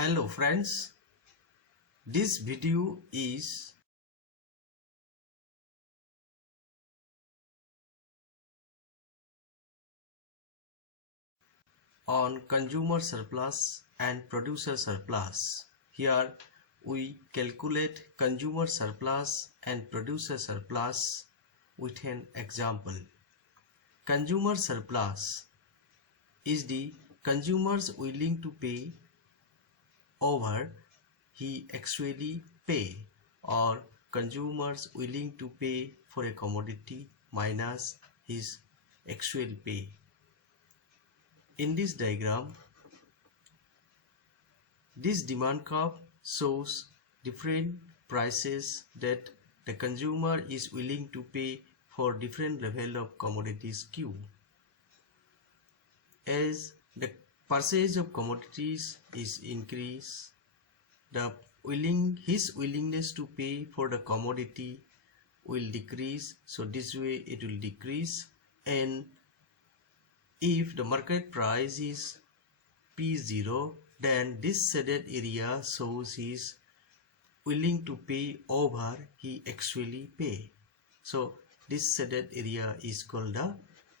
Hello friends, this video is on consumer surplus and producer surplus. Here we calculate consumer surplus and producer surplus with an example. Consumer surplus is the consumers willing to pay over he actually pay, or consumers willing to pay for a commodity minus his actual pay. In this diagram, this demand curve shows different prices that the consumer is willing to pay for different level of commodities Q. As the purchase of commodities is increased, his willingness to pay for the commodity will decrease, so this way it will decrease. And if the market price is P0, then this shaded area shows he is willing to pay over he actually pay. So this shaded area is called the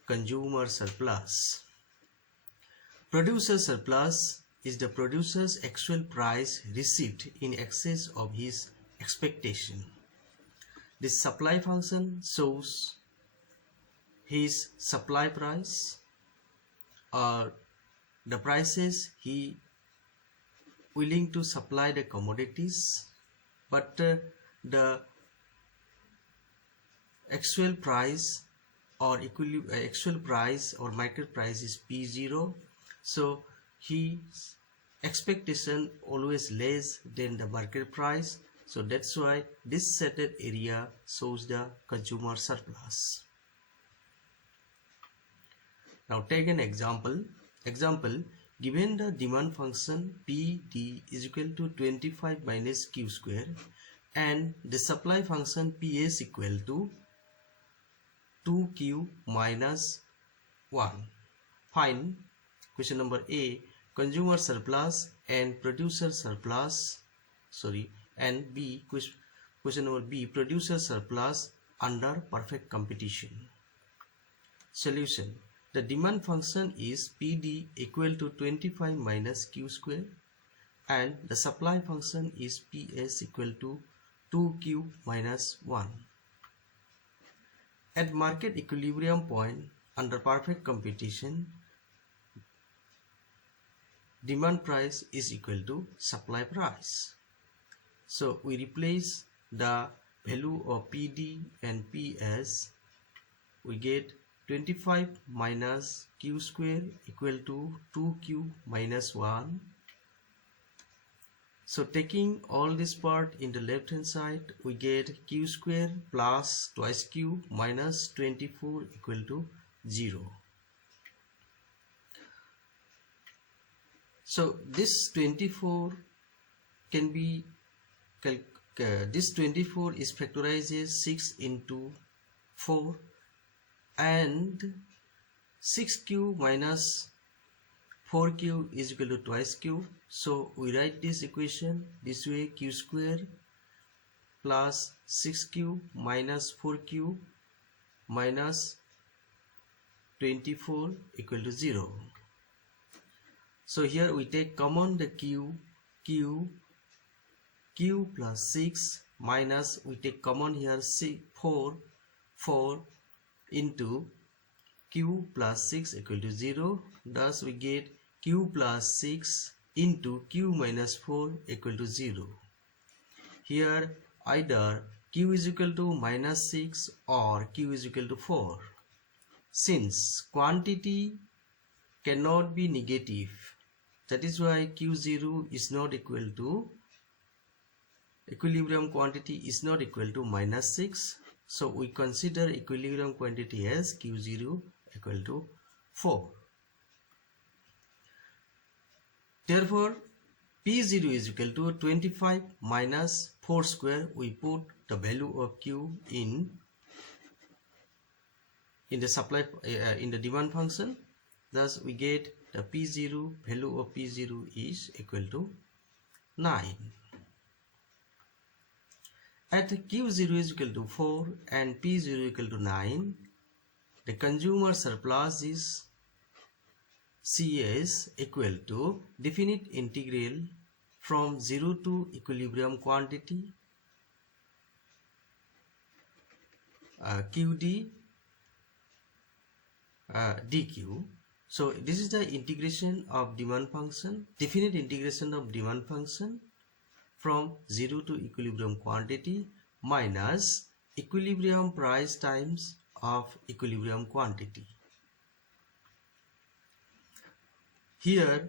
consumer surplus. Producer surplus is the producer's actual price received in excess of his expectation. This supply function shows his supply price, or the prices he willing to supply the commodities, but the actual price or actual price or market price is P0, so his expectation always less than the market price, so that's why this shaded area shows the consumer surplus. Now take an example. Given the demand function PD is equal to 25 minus Q square and the supply function PS equal to 2Q minus 1. Find question number A, consumer surplus and producer surplus, and B, question number B, producer surplus under perfect competition. Solution. The demand function is PD equal to 25 minus Q square and the supply function is PS equal to 2Q minus 1. At market equilibrium point under perfect competition, demand price is equal to supply price. So we replace the value of PD and PS. We get 25 minus Q square equal to 2Q minus 1. So taking all this part in the left hand side, we get Q square plus twice Q minus 24 equal to 0. So this 24 can be this 24 is factorized as 6 into 4, and 6Q minus 4Q is equal to twice Q. So we write this equation this way: Q square plus 6Q minus 4Q minus 24 equal to 0. So here we take common the Q plus 6 minus, we take common here 4 into Q plus 6 equal to 0. Thus we get Q plus 6 into Q minus 4 equal to 0. Here either Q is equal to minus 6 or Q is equal to 4. Since quantity cannot be negative, that is why Q0 is not equal to, equilibrium quantity is not equal to minus 6. So we consider equilibrium quantity as Q0 equal to 4. Therefore, P0 is equal to 25 minus 4 square. We put the value of Q in the supply in the demand function. Thus we get the P0, value of P0 is equal to 9. At Q0 is equal to 4 and P0 equal to 9, the consumer surplus is CS equal to definite integral from 0 to equilibrium quantity QD dq. So this is the integration of demand function, definite integration of demand function from 0 to equilibrium quantity minus equilibrium price times of equilibrium quantity. Here,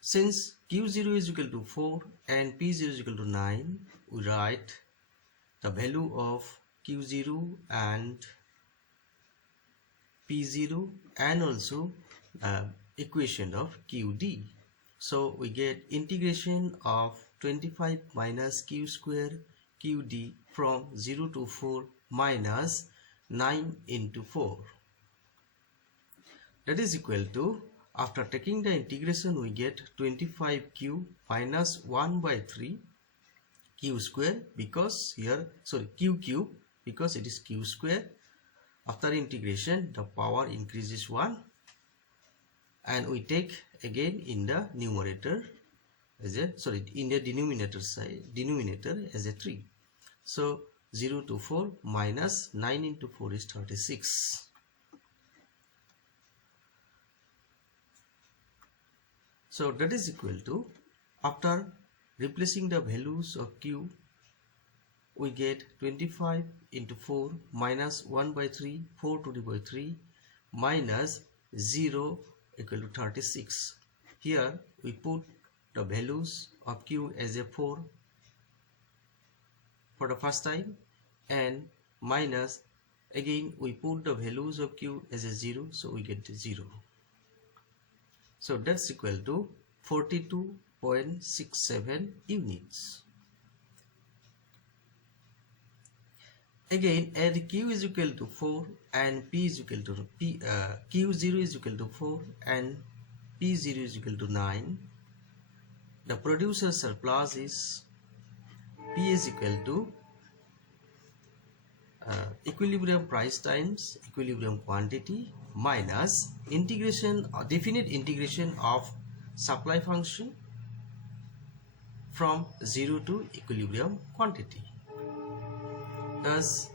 since Q0 is equal to 4 and P0 is equal to 9, we write the value of Q0 and P0 and also equation of QD. So we get integration of 25 minus Q square QD from 0 to 4 minus 9 into 4. That is equal to, after taking the integration, we get 25Q minus 1 by 3 Q square, because here, sorry, Q cube, because it is Q square. After integration, the power increases 1, and we take again in the numerator as a, sorry, in the denominator side, denominator as a 3. So 0 to 4 minus 9 into 4 is 36. So that is equal to, after replacing the values of Q, we get 25 into 4 minus 1 by 3, 4 to the by 3, minus 0 equal to 36. Here we put the values of Q as a 4 for the first time, and minus, again we put the values of Q as a 0, so we get 0. So that's equal to 42.67 units. Again, add Q is equal to 4 and P is equal to Q0 is equal to 4 and P0 is equal to 9. The producer surplus is P is equal to equilibrium price times equilibrium quantity minus integration or definite integration of supply function from 0 to equilibrium quantity. Thus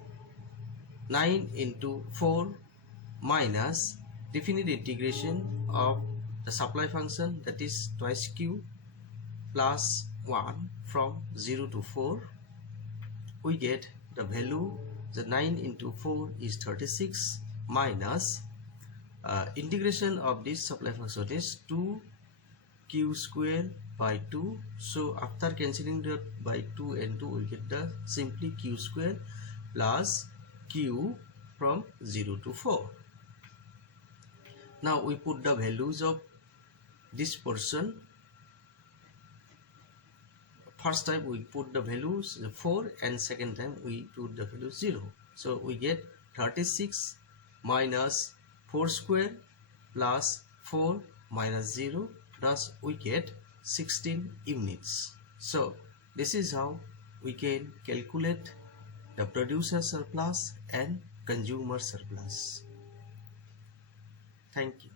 9 into 4 minus definite integration of the supply function, that is twice Q, plus 1 from 0 to 4, we get the value, the 9 into 4 is 36, minus integration of this supply function is 2Q square by 2. So after cancelling the by 2 and 2, we get the simply Q square plus Q from 0 to 4. Now we put the values of this portion. First time we put the values 4 and second time we put the value 0. So we get 36 minus 4 square plus 4 minus 0. Thus we get 16 units. So this is how we can calculate the producer surplus and consumer surplus. Thank you.